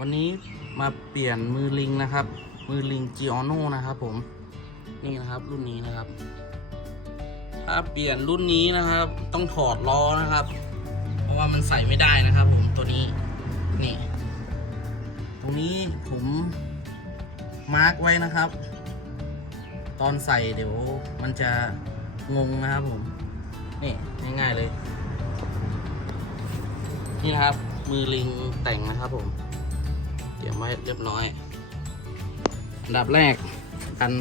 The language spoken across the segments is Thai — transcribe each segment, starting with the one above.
วันนี้มาเปลี่ยนมือลิงนะครับ มือลิงจีออโนนะครับผมนี่นะครับรุ่นนี้นะครับ ถ้าเปลี่ยนรุ่นนี้นะครับ ต้องถอดล้อนะครับ เพราะว่ามันใส่ไม่ได้นะครับ ผมตัวนี้นี่ ตรงนี้ผมมาร์กไว้นะครับ ตอนใส่เดี๋ยวมันจะงงนะครับผม นี่ง่ายๆเลย นี่นะครับมือลิงแต่งนะครับผม รียมไว้เรียบร้อย อันดับแรกกัน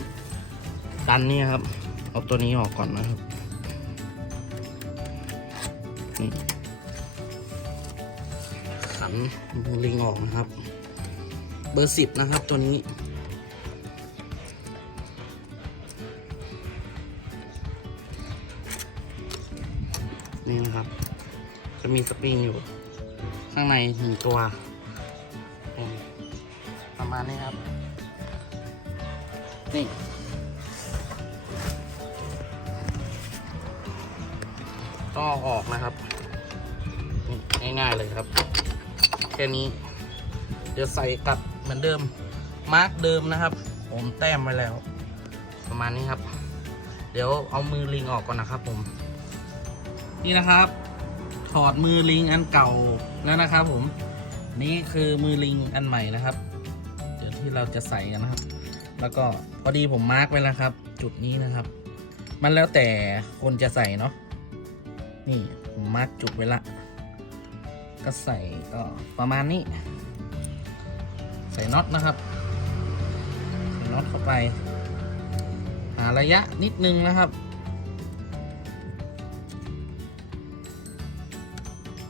กันนี่ครับ เอาตัวนี้ออกก่อนนะครับนี่ขันลิงออกนะครับ เบอร์สิบนะครับตัวนี้นี่นะครับ จะมีสปริงอยู่ ข้างในหนึ่งตัว ประมาณนี้ครับ นี่ต้องเอาออกนะครับนี่ง่ายๆเลยครับ แค่นี้ เดี๋ยวใส่กลับเหมือนเดิม มาร์กเดิมนะครับ ผมแต้มไว้แล้ว ประมาณนี้ครับ เดี๋ยวเอามือลิงออกก่อนนะครับ ผม นี่นะครับ ถอดมือลิงอันเก่าแล้วนะครับ ผม นี่คือมือลิงอันใหม่นะครับเดี๋ยว ที่เราจะใส่กันนะครับ แล้วก็พอดีผมมาร์กไว้แล้วครับ จุดนี้นะครับ มันแล้วแต่คนจะใส่เนาะนี่ผมมาร์กจุดไว้ละ ก็ใส่ก็ประมาณนี้ ใส่น็อตนะครับใส่น็อตเข้าไป หาระยะนิดนึงนะครับ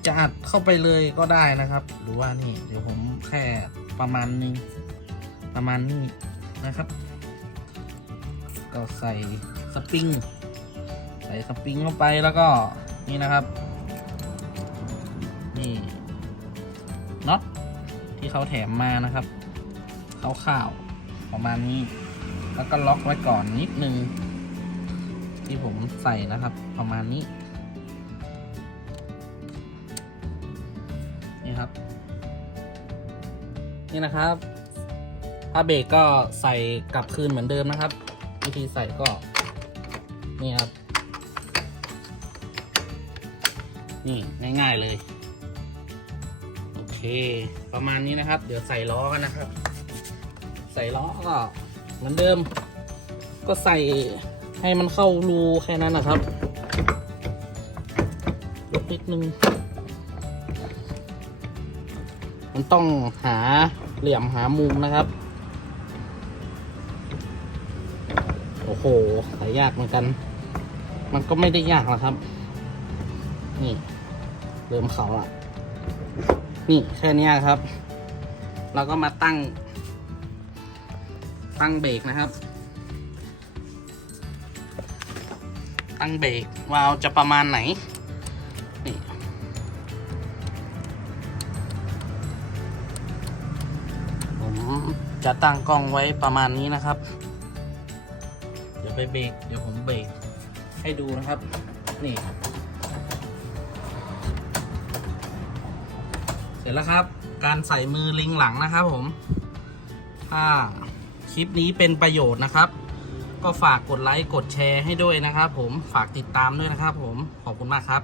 จะอัดเข้าไปเลยก็ได้นะครับ หรือว่านี่ เดี๋ยวผมแค่ประมาณนึง ประมาณนี้นะครับ ก็ใส่สปริง ใส่สปริงเข้าไปแล้วก็นี่นะครับ นี่น็อตที่เขาแถมมานะครับข่าวๆประมาณนี้ แล้วก็ล็อกไว้ก่อนนิดนึง ที่ผมใส่นะครับ ประมาณนี้ นี่ครับ นี่นะครับ ผ้าเบรกก็ใส่กลับคืนเหมือนเดิมนะครับ วิธีใส่ก็ นี่ครับ นี่ง่ายๆเลย โอเค ประมาณนี้นะครับ เดี๋ยวใส่ล้อกันนะครับ ใส่ล้อก็เหมือนเดิม ก็ใส่ให้มันเข้ารูแค่นั้นนะครับยกนิดนึง มันต้องหาเหลี่ยมหามุมนะครับ โอ้โหหายากเหมือนกัน มันก็ไม่ได้ยากหรอกครับ นี่ เริ่มเขาละนี่แค่นี้ครับ เราก็มาตั้ง ตั้งเบรกนะครับ ตั้งเบรกวาล์วจะประมาณไหน นี่ผมจะตั้งกล้องไว้ประมาณนี้นะครับ ดี๋ยวไปเบรกเดี๋ยวผมเบรกให้ดูนะครับ นี่เสร็จแล้วครับ การใส่มือลิงหลังนะครับผม ถ้าคลิปนี้เป็นประโยชน์นะครับ ก็ฝากกดไลค์กดแชร์ให้ด้วยนะครับ ผมฝากติดตามด้วยนะครับ ผมขอบคุณมากครับ